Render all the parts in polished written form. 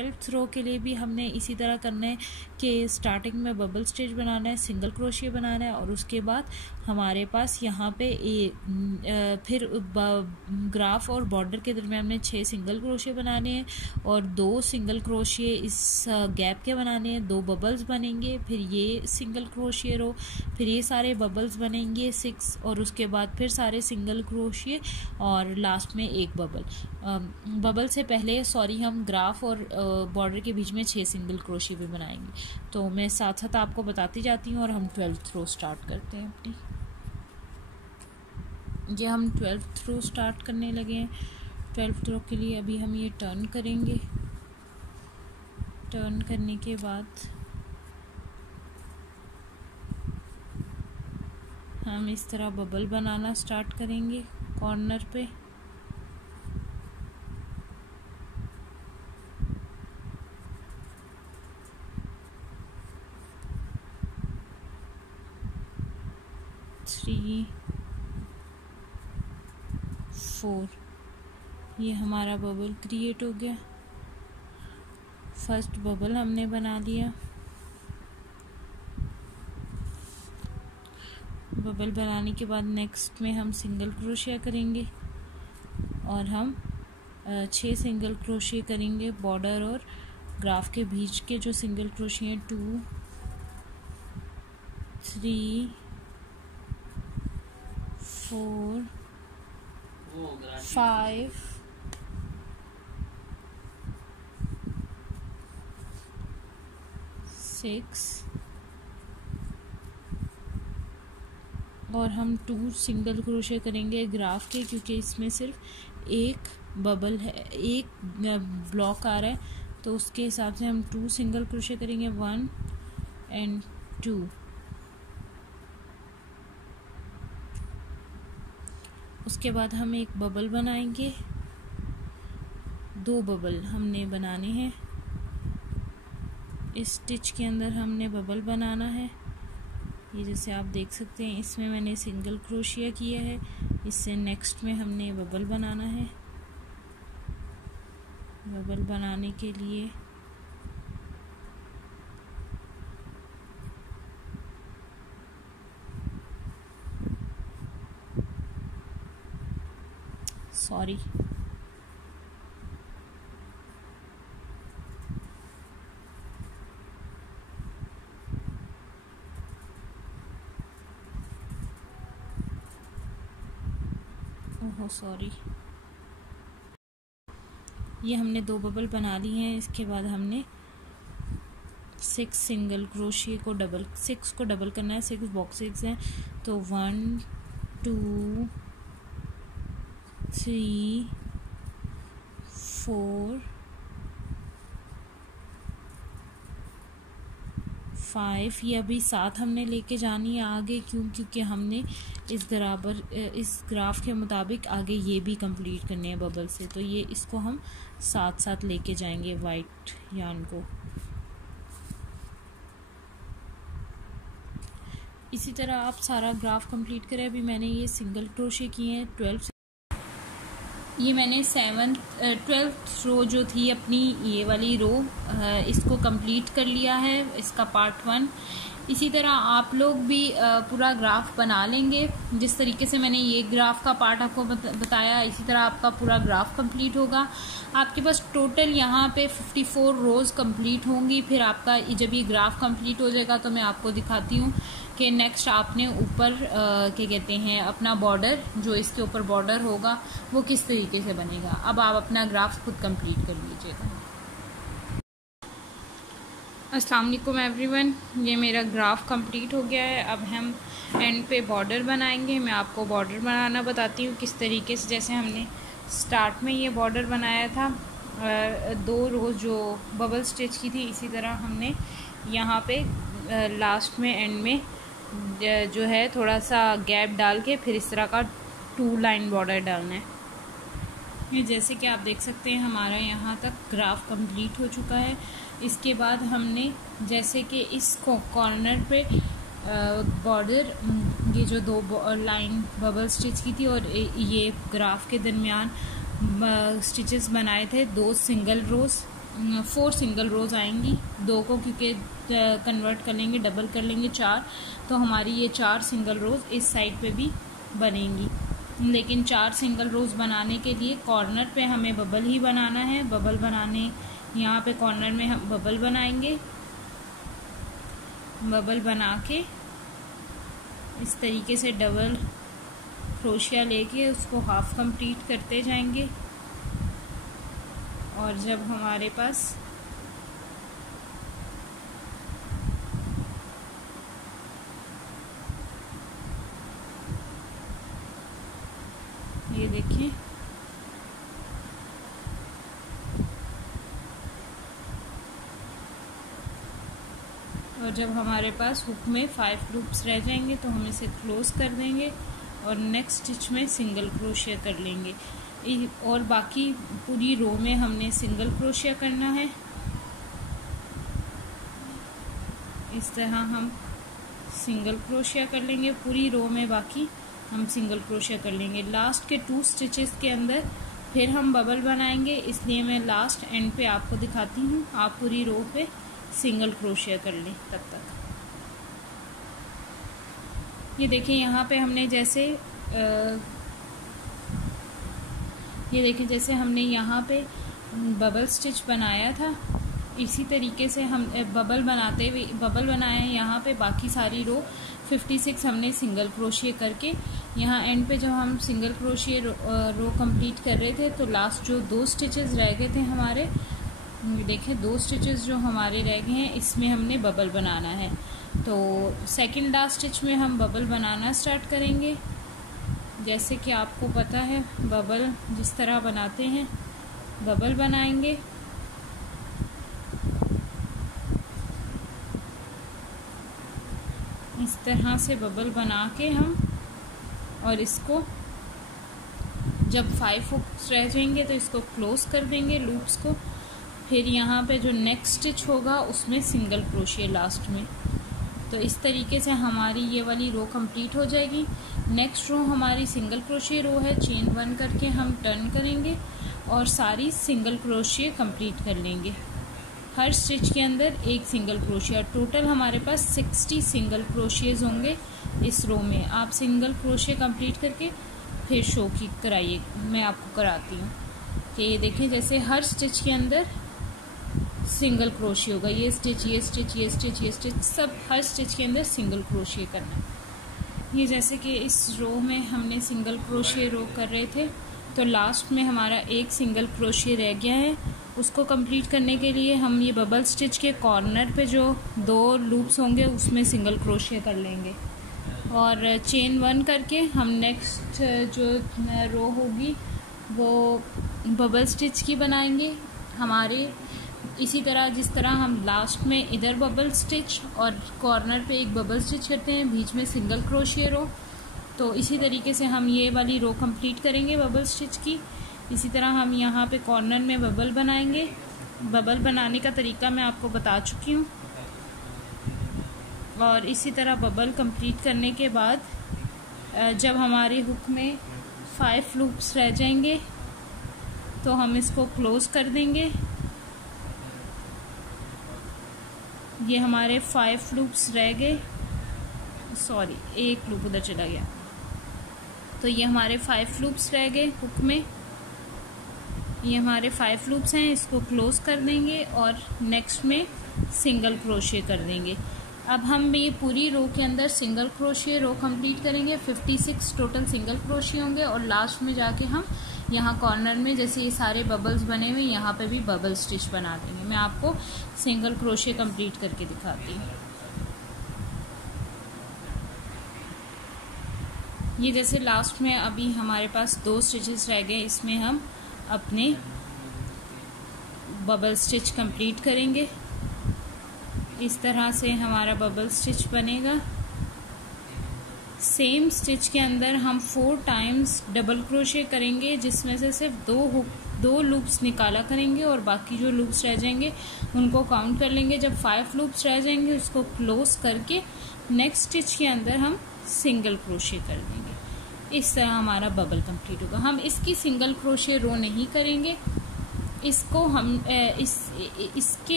12th रो के लिए भी हमने इसी तरह करना है कि स्टार्टिंग में बबल स्टिच बनाना है, सिंगल क्रोशिया बनाना है, और उसके बाद हमारे पास यहाँ पे फिर ग्राफ और बॉर्डर के दरमियान में 6 सिंगल क्रोशिया बनाने हैं और 2 सिंगल क्रोशिया इस गैप के बनाने हैं, 2 बबल्स बनेंगे, फिर ये सिंगल क्रोशिया रो, फिर ये सारे बबल्स बनेंगे 6, और उसके बाद फिर सारे सिंगल क्रोशिया और लास्ट में एक बबल से पहले हम ग्राफ और बॉर्डर के बीच में 6 सिंगल क्रोशिया भी बनाएंगे। तो मैं साथ साथ आपको बताती जाती हूँ और हम 12th रो स्टार्ट करते हैं अपनी। ये हम 12th रो स्टार्ट करने लगे हैं। 12th रो के लिए अभी हम ये टर्न करेंगे। टर्न करने के बाद हम इस तरह बबल बनाना स्टार्ट करेंगे कॉर्नर पे। थ्री 4 ये हमारा बबल क्रिएट हो गया। फर्स्ट बबल हमने बना लिया। बबल बनाने के बाद नेक्स्ट में हम सिंगल क्रोशिया करेंगे और हम 6 सिंगल क्रोशिया करेंगे बॉर्डर और ग्राफ के बीच के जो सिंगल क्रोशिया 2 3 4 5 6 और हम 2 सिंगल क्रोशिया करेंगे ग्राफ के, क्योंकि इसमें सिर्फ एक बबल है, एक ब्लॉक आ रहा है, तो उसके हिसाब से हम 2 सिंगल क्रोशिया करेंगे 1 and 2। उसके बाद हम एक बबल बनाएंगे। 2 बबल हमने बनाने हैं। इस स्टिच के अंदर हमने बबल बनाना है। ये जैसे आप देख सकते हैं इसमें मैंने सिंगल क्रोशिया किया है, इससे नेक्स्ट में हमने बबल बनाना है। बबल बनाने के लिए सॉरी ओहो सॉरी ये हमने 2 बबल बना ली हैं। इसके बाद हमने 6 सिंगल क्रोशिया को डबल 6 को डबल करना है। 6 बॉक्सेस हैं, तो 1 2 3 4 5 ये अभी 7 हमने लेके जानी है आगे। क्योंकि हमने इस ग्राफ के मुताबिक आगे ये भी कंप्लीट करने हैं बबल से, तो ये इसको हम साथ साथ लेके जाएंगे वाइट यार्न को। इसी तरह आप सारा ग्राफ कंप्लीट करें। अभी मैंने ये सिंगल क्रोशे किए हैं 12। ये मैंने 12th रो जो थी अपनी ये वाली रो इसको कंप्लीट कर लिया है, इसका पार्ट 1। इसी तरह आप लोग भी पूरा ग्राफ बना लेंगे। जिस तरीके से मैंने ये ग्राफ का पार्ट आपको बताया, इसी तरह आपका पूरा ग्राफ कंप्लीट होगा। आपके पास टोटल यहाँ पे 54 रोज़ कंप्लीट होंगी। फिर आपका जब ये ग्राफ कंप्लीट हो जाएगा तो मैं आपको दिखाती हूँ कि नेक्स्ट आपने ऊपर क्या कहते हैं अपना बॉर्डर, जो इसके ऊपर बॉर्डर होगा वो किस तरीके से बनेगा। अब आप अपना ग्राफ खुद कंप्लीट कर लीजिएगा। अस्सलाम वालेकुम एवरीवन, ये मेरा ग्राफ कंप्लीट हो गया है। अब हम एंड पे बॉर्डर बनाएंगे। मैं आपको बॉर्डर बनाना बताती हूँ किस तरीके से। जैसे हमने स्टार्ट में ये बॉर्डर बनाया था 2 रोज़ जो बबल स्टिच की थी, इसी तरह हमने यहाँ पे लास्ट में एंड में जो है थोड़ा सा गैप डाल के फिर इस तरह का 2 लाइन बॉर्डर डालना है। ये जैसे कि आप देख सकते हैं हमारा यहाँ तक ग्राफ कंप्लीट हो चुका है। इसके बाद हमने जैसे कि इसको कॉर्नर पे बॉर्डर ये जो 2 लाइन बबल स्टिच की थी और ये ग्राफ के दरमियान स्टिचेस बनाए थे 2 सिंगल रोज़ 4 सिंगल रोज़ आएंगी, 2 को क्योंकि कन्वर्ट कर लेंगे, डबल कर लेंगे 4, तो हमारी ये 4 सिंगल रोज़ इस साइड पे भी बनेंगी। लेकिन 4 सिंगल रोज़ बनाने के लिए कॉर्नर पे हमें बबल ही बनाना है। बबल बनाने यहाँ पे कॉर्नर में हम बबल बनाएंगे। बबल बना के इस तरीके से डबल क्रोशिया लेके उसको हाफ कंप्लीट करते जाएंगे। और जब हमारे पास ये देखें और जब हमारे पास हुक में 5 लूप्स रह जाएंगे तो हम इसे क्लोज कर देंगे और नेक्स्ट स्टिच में सिंगल क्रोशिया कर लेंगे। और बाकी पूरी रो में हमने सिंगल क्रोशिया करना है। इस तरह हम सिंगल क्रोशिया कर लेंगे पूरी रो में, बाकी हम सिंगल क्रोशिया कर लेंगे। लास्ट के 2 स्टिचेस के अंदर फिर हम बबल बनाएंगे, इसलिए मैं लास्ट एंड पे आपको दिखाती हूँ। आप पूरी रो पे सिंगल क्रोशिया कर लें तब तक। ये देखिए यहाँ पे हमने जैसे ये देखिए जैसे हमने यहाँ पे बबल स्टिच बनाया था, इसी तरीके से हम बबल बनाते हुए बबल बनाए हैं यहाँ पे। बाकी सारी रो 56 हमने सिंगल क्रोशिया करके यहाँ एंड पे जब हम सिंगल क्रोशिया रो कंप्लीट कर रहे थे तो लास्ट जो 2 स्टिचेस रह गए थे हमारे, देखें 2 स्टिचेस जो हमारे रह गए हैं इसमें हमने बबल बनाना है। तो सेकंड लास्ट स्टिच में हम बबल बनाना स्टार्ट करेंगे। जैसे कि आपको पता है बबल जिस तरह बनाते हैं, बबल बनाएंगे। इस तरह से बबल बना के हम, और इसको जब 5 हुक्स रह जाएंगे तो इसको क्लोज कर देंगे लूप्स को। फिर यहाँ पे जो नेक्स्ट स्टिच होगा उसमें सिंगल क्रोशिया लास्ट में। तो इस तरीके से हमारी ये वाली रो कंप्लीट हो जाएगी। नेक्स्ट रो हमारी सिंगल क्रोशिया रो है, चेन 1 करके हम टर्न करेंगे और सारी सिंगल क्रोशिया कंप्लीट कर लेंगे। हर स्टिच के अंदर एक सिंगल क्रोशिया। टोटल हमारे पास 60 सिंगल क्रोशियाज होंगे इस रो में। आप सिंगल क्रोशिया कंप्लीट करके फिर शो की कराइए, मैं आपको कराती हूँ। कि ये देखें जैसे हर स्टिच के अंदर सिंगल क्रोशिया होगा। ये स्टिच, ये स्टिच, ये स्टिच, ये स्टिच, सब हर स्टिच के अंदर सिंगल क्रोशिया करना है। ये जैसे कि इस रो में हमने सिंगल क्रोशिया रो कर रहे थे तो लास्ट में हमारा एक सिंगल क्रोशिया रह गया है। उसको कंप्लीट करने के लिए हम ये बबल स्टिच के कॉर्नर पे जो 2 लूप्स होंगे उसमें सिंगल क्रोशिया कर लेंगे और चेन 1 करके हम नेक्स्ट जो रो होगी वो बबल स्टिच की बनाएंगे। हमारे इसी तरह जिस तरह हम लास्ट में इधर बबल स्टिच और कॉर्नर पे एक बबल स्टिच करते हैं, बीच में सिंगल क्रोशिया रो, तो इसी तरीके से हम ये वाली रो कंप्लीट करेंगे बबल स्टिच की। इसी तरह हम यहाँ पे कॉर्नर में बबल बनाएंगे। बबल बनाने का तरीका मैं आपको बता चुकी हूँ। और इसी तरह बबल कंप्लीट करने के बाद जब हमारे हुक में 5 लूप्स रह जाएंगे तो हम इसको क्लोज कर देंगे। ये हमारे 5 लूप्स रह गए, सॉरी एक लूप उधर चला गया। तो ये हमारे 5 लूप्स रह गए हुक में। ये हमारे 5 लूप्स हैं, इसको क्लोज कर देंगे और नेक्स्ट में सिंगल क्रोशिया कर देंगे। अब हम ये पूरी रो के अंदर सिंगल क्रोशिया रो कंप्लीट करेंगे। 56 टोटल सिंगल क्रोशिया होंगे और लास्ट में जाके हम यहाँ कॉर्नर में जैसे ये सारे बबल्स बने हुए यहाँ पे भी बबल स्टिच बना देंगे। मैं आपको सिंगल क्रोशिया कंप्लीट करके दिखाती हूँ। ये जैसे लास्ट में अभी हमारे पास 2 स्टिचेस रह गए, इसमें हम अपने बबल स्टिच कंप्लीट करेंगे। इस तरह से हमारा बबल स्टिच बनेगा। सेम स्टिच के अंदर हम 4 टाइम्स डबल क्रोशिया करेंगे, जिसमें से सिर्फ 2 लूप्स निकाला करेंगे और बाकी जो लूप्स रह जाएंगे उनको काउंट कर लेंगे। जब 5 लूप्स रह जाएंगे उसको क्लोज करके नेक्स्ट स्टिच के अंदर हम सिंगल क्रोशिया कर देंगे। इस तरह हमारा बबल कंप्लीट होगा। हम इसकी सिंगल क्रोशिया रो नहीं करेंगे इसको हम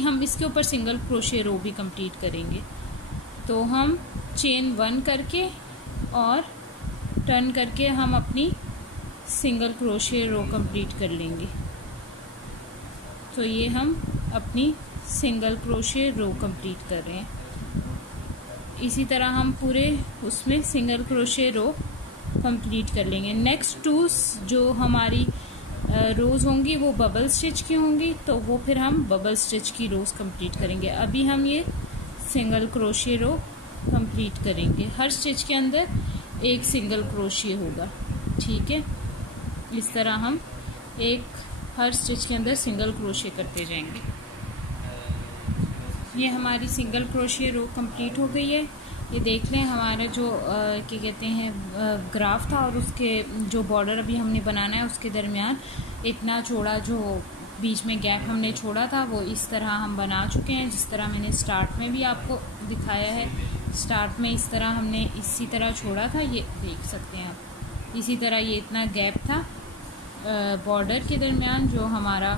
हम इसके ऊपर सिंगल क्रोशे रो भी कंप्लीट करेंगे। तो हम चेन 1 करके और टर्न करके हम अपनी सिंगल क्रोशे रो कंप्लीट कर लेंगे। तो ये हम अपनी सिंगल क्रोशे रो कंप्लीट कर रहे हैं। इसी तरह हम पूरे उसमें सिंगल क्रोशे रो कंप्लीट कर लेंगे। नेक्स्ट 2 जो हमारी रोज़ होंगी वो बबल स्टिच की होंगी, तो वो फिर हम बबल स्टिच की रोज़ कंप्लीट करेंगे। अभी हम ये सिंगल क्रोशे रो कंप्लीट करेंगे। हर स्टिच के अंदर एक सिंगल क्रोशे होगा, ठीक है। इस तरह हम हर स्टिच के अंदर सिंगल क्रोशे करते जाएंगे। ये हमारी सिंगल क्रोशे रो कंप्लीट हो गई है। ये देख लें, हमारा जो क्या कहते हैं ग्राफ था और उसके जो बॉर्डर अभी हमने बनाना है उसके दरमियान इतना चौड़ा जो बीच में गैप हमने छोड़ा था वो इस तरह हम बना चुके हैं। जिस तरह मैंने स्टार्ट में भी आपको दिखाया है, स्टार्ट में इस तरह हमने इसी तरह छोड़ा था, ये देख सकते हैं आप। इसी तरह ये इतना गैप था बॉर्डर के दरमियान जो हमारा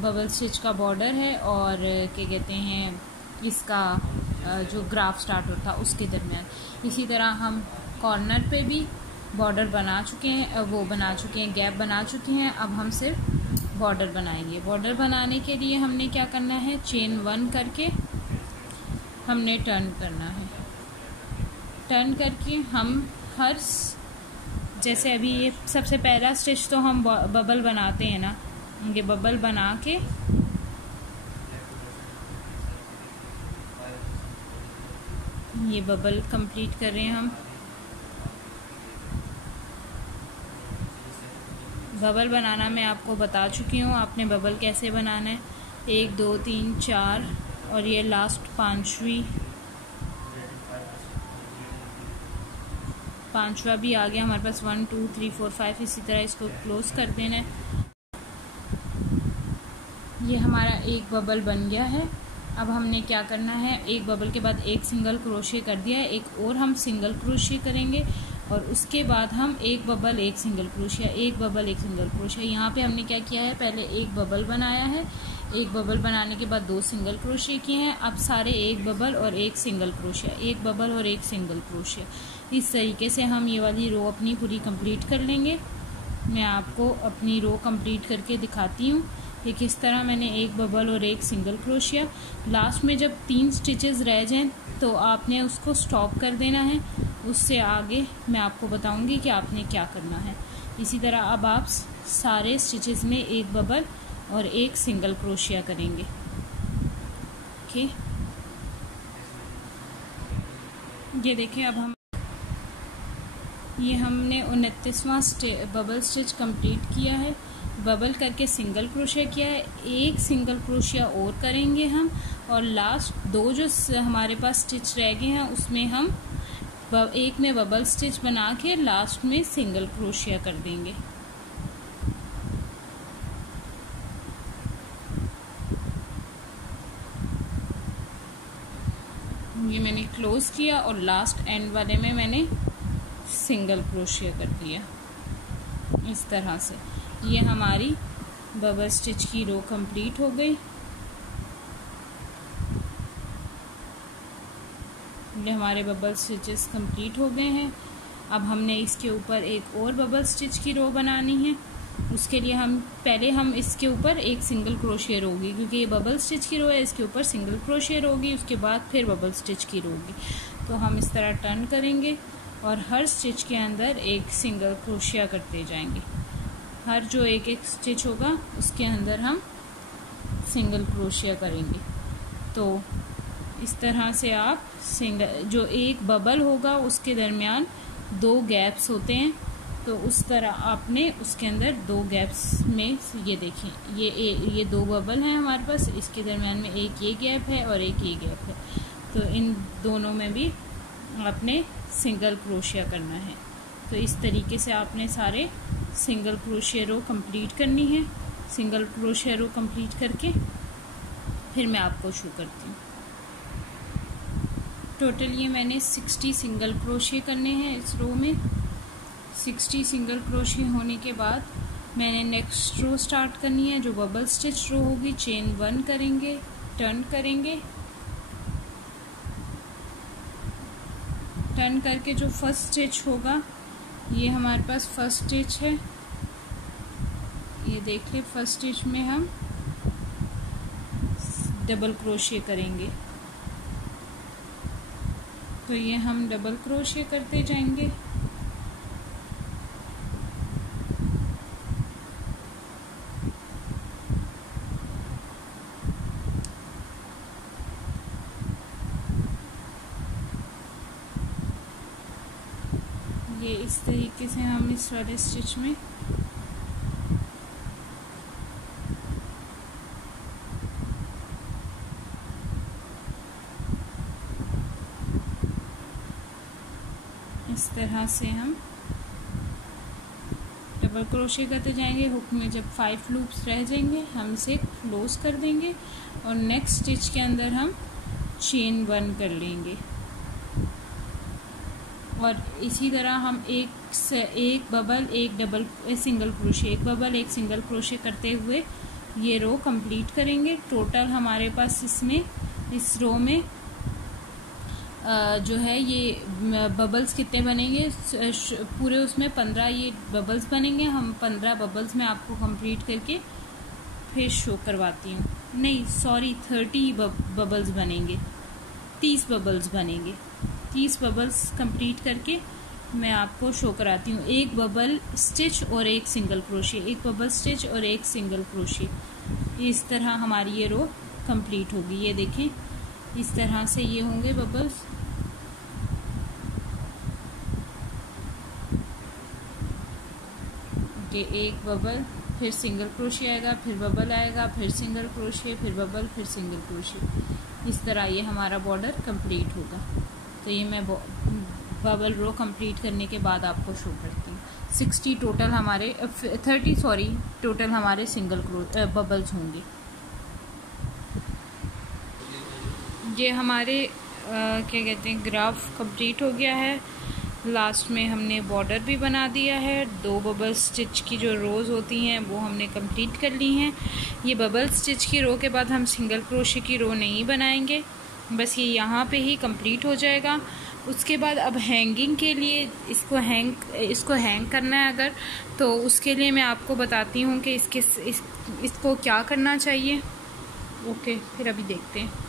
बबल स्टिच का बॉर्डर है और क्या कहते हैं इसका जो ग्राफ स्टार्ट होता है उसके दरमियान। इसी तरह हम कॉर्नर पे भी बॉर्डर बना चुके हैं, वो बना चुके हैं, गैप बना चुके हैं। अब हम सिर्फ बॉर्डर बनाएंगे। बॉर्डर बनाने के लिए हमने क्या करना है, चेन 1 करके हमने टर्न करना है। टर्न करके हम जैसे अभी ये सबसे पहला स्टिच तो हम बबल बनाते हैं ना, ये बबल बना के ये बबल कंप्लीट कर रहे हैं हम। बबल बनाना मैं आपको बता चुकी हूँ, आपने बबल कैसे बनाना है। 1 2 3 4 और ये लास्ट पांचवा भी आ गया हमारे पास। 1 2 3 4 5 इसी तरह इसको क्लोज कर देना है। ये हमारा एक बबल बन गया है। अब हमने क्या करना है, एक बबल के बाद एक सिंगल क्रोशे कर दिया है, एक और हम सिंगल क्रोशे करेंगे और उसके बाद हम एक बबल एक सिंगल क्रोशिया, एक बबल एक सिंगल क्रोशिया। यहाँ पे हमने क्या किया है, पहले एक बबल बनाया है, एक बबल बनाने के बाद 2 सिंगल क्रोशे किए हैं। अब सारे एक बबल और एक सिंगल क्रोशिया, एक बबल और एक सिंगल क्रोशिया। इस तरीके से हम ये वाली रो अपनी पूरी कंप्लीट कर लेंगे। मैं आपको अपनी रो कंप्लीट करके दिखाती हूँ कि किस तरह मैंने एक बबल और एक सिंगल क्रोशिया। लास्ट में जब 3 स्टिचेस रह जाएं तो आपने उसको स्टॉप कर देना है। उससे आगे मैं आपको बताऊंगी कि आपने क्या करना है। इसी तरह अब आप सारे स्टिचेस में एक बबल और एक सिंगल क्रोशिया करेंगे। ओके, ये देखिए अब हमने 29वां बबल स्टिच कंप्लीट किया है। बबल करके सिंगल क्रोशिया किया है, एक सिंगल क्रोशिया और करेंगे हम और लास्ट 2 जो हमारे पास स्टिच रह गए हैं उसमें हम एक में बबल स्टिच बना के लास्ट में सिंगल क्रोशिया कर देंगे। ये मैंने क्लोज किया और लास्ट एंड वाले में मैंने सिंगल क्रोशिया कर दिया इस तरह से। ये हमारी बबल स्टिच की रो कंप्लीट हो गई। ये हमारे बबल स्टिचेस कंप्लीट हो गए हैं। अब हमने इसके ऊपर एक और बबल स्टिच की रो बनानी है। उसके लिए हम इसके ऊपर एक सिंगल क्रोशिया रो होगी, क्योंकि ये बबल स्टिच की रो है, इसके ऊपर सिंगल क्रोशिया रो होगी, उसके बाद फिर बबल स्टिच की रो होगी। तो हम इस तरह टर्न करेंगे और हर स्टिच के अंदर एक सिंगल क्रोशिया करते जाएंगे। हर जो एक एक स्टिच होगा उसके अंदर हम सिंगल क्रोशिया करेंगे। तो इस तरह से आप जो एक बबल होगा उसके दरमियान 2 गैप्स होते हैं, तो उस तरह आपने उसके अंदर 2 गैप्स में, ये देखें ये 2 बबल हैं हमारे पास, इसके दरमियान में एक ये गैप है और एक ये गैप है। तो इन दोनों में भी आपने सिंगल क्रोशिया करना है। तो इस तरीके से आपने सारे सिंगल क्रोशिया रो कंप्लीट करनी है। सिंगल क्रोशिया रो कंप्लीट करके फिर मैं आपको शो करती हूँ। टोटल ये मैंने 60 सिंगल क्रोशिया करने हैं इस रो में। 60 सिंगल क्रोशिया होने के बाद मैंने नेक्स्ट रो स्टार्ट करनी है, जो बबल स्टिच रो होगी चेन 1 करेंगे, टर्न करेंगे, टर्न करके जो फर्स्ट स्टिच होगा ये हमारे पास फर्स्ट स्टिच है, ये देख ले फर्स्ट स्टिच में हम डबल क्रोशे करेंगे। तो ये हम डबल क्रोशे करते जाएंगे। ये इस तरीके से हम इस वाले स्टिच में इस तरह से हम डबल क्रोशे करते जाएंगे। हुक में जब 5 लूप्स रह जाएंगे हम इसे क्लोज कर देंगे और नेक्स्ट स्टिच के अंदर हम चेन 1 कर लेंगे। और इसी तरह हम एक बबल एक डबल सिंगल क्रोशे, एक बबल एक सिंगल क्रोशे करते हुए ये रो कंप्लीट करेंगे। टोटल हमारे पास इसमें इस रो में जो है ये बबल्स कितने बनेंगे, पूरे उसमें 15 ये बबल्स बनेंगे। हम 15 बबल्स में आपको कंप्लीट करके फिर शो करवाती हूँ। नहीं सॉरी 30 बबल्स बनेंगे, 30 बबल्स बनेंगे। 30 बबल्स कंप्लीट करके मैं आपको शो कराती हूँ। एक बबल स्टिच और एक सिंगल क्रोशे, एक बबल स्टिच और एक सिंगल क्रोशे। इस तरह हमारी ये रो कंप्लीट होगी। ये देखें इस तरह से ये होंगे बबल्स। एक बबल फिर सिंगल क्रोशे आएगा, फिर बबल आएगा, फिर सिंगल क्रोशे, फिर बबल, फिर सिंगल क्रोशे। इस तरह ये हमारा बॉर्डर कंप्लीट होगा। तो ये मैं बबल रो कंप्लीट करने के बाद आपको शो करती हूँ। 60 टोटल हमारे 30 सॉरी टोटल हमारे सिंगल बबल्स होंगे। ये हमारे क्या कहते हैं ग्राफ कंप्लीट हो गया है। लास्ट में हमने बॉर्डर भी बना दिया है। 2 बबल स्टिच की जो रोज़ होती हैं वो हमने कंप्लीट कर ली हैं। ये बबल स्टिच की रो के बाद हम सिंगल क्रोशे की रो नहीं बनाएंगे, बस ये यहाँ पे ही कंप्लीट हो जाएगा। उसके बाद अब हैंगिंग के लिए इसको हैंग करना है अगर, तो उसके लिए मैं आपको बताती हूँ कि इसको क्या करना चाहिए। ओके फिर अभी देखते हैं।